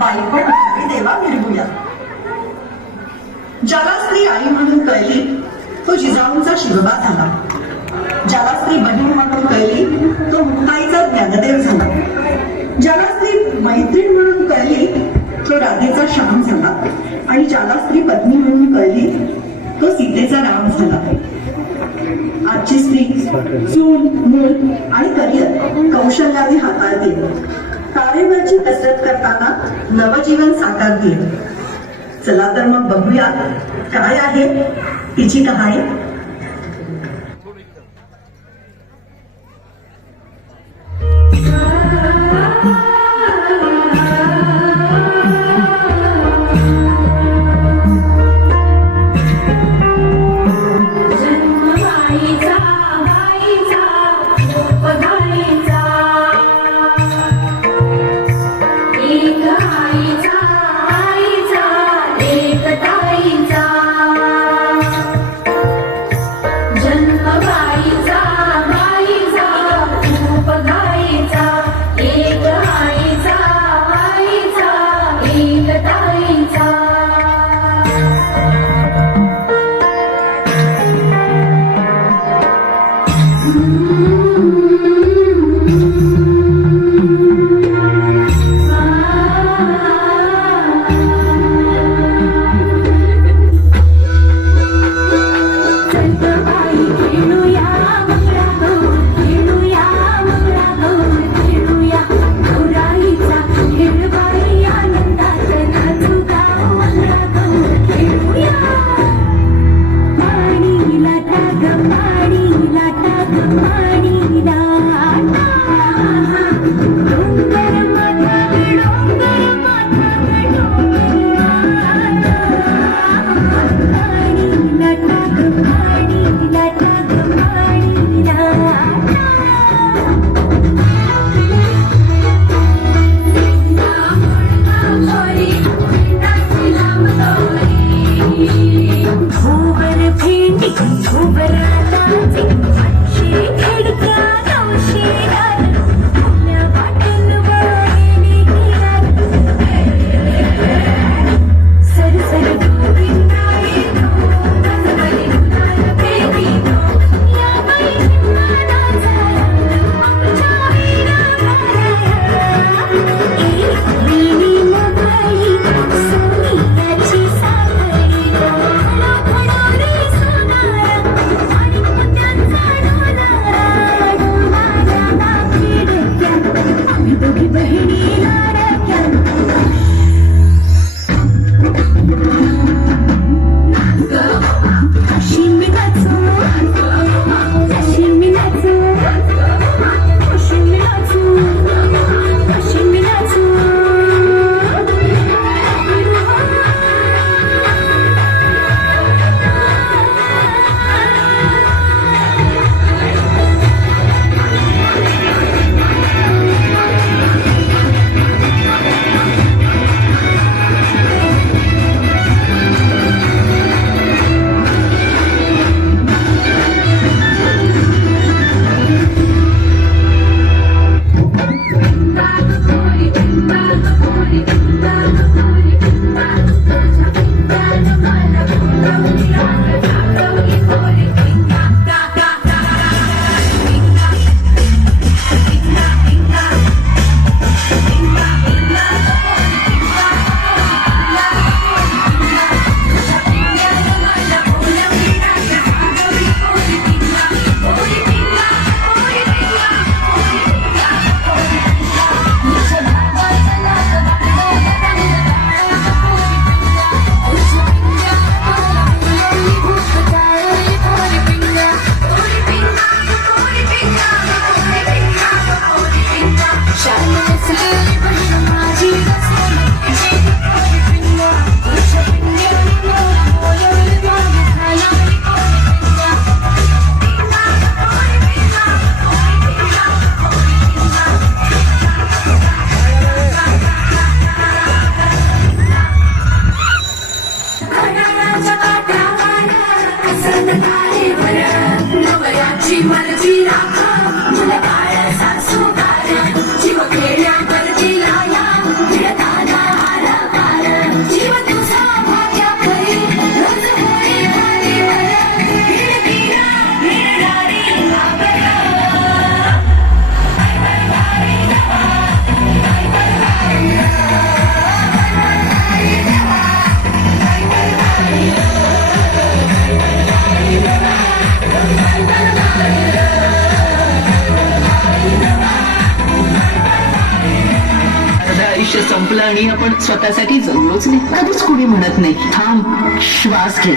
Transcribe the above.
बाईपण देवा मिरवूया. ज्याला स्त्री आई म्हणून कळली तो जिजाऊंचा शिवबा झाला. ज्याला स्त्री बहीण म्हणून कळली तो मुक्ताईचा ज्ञानदेव झाला. ज्याला स्त्री मैत्रीण म्हणून कळली तो राधेचा श्याम झाला. आणि ज्याला स्त्री पत्नी म्हणून कळली तो सीतेचा राम झाला. आजची स्त्री चूल मूल आणि करिअर कौशल्याने हाताळते. तारेवरची कसरत करताना नवजीवन साकारते. चला तर मग बघूया काय आहे तिची कहाणी. आयुष्य संपलं आणि आपण स्वतःसाठी जगलोच नाही. कधीच कुणी म्हणत नाही थांब, श्वास घे.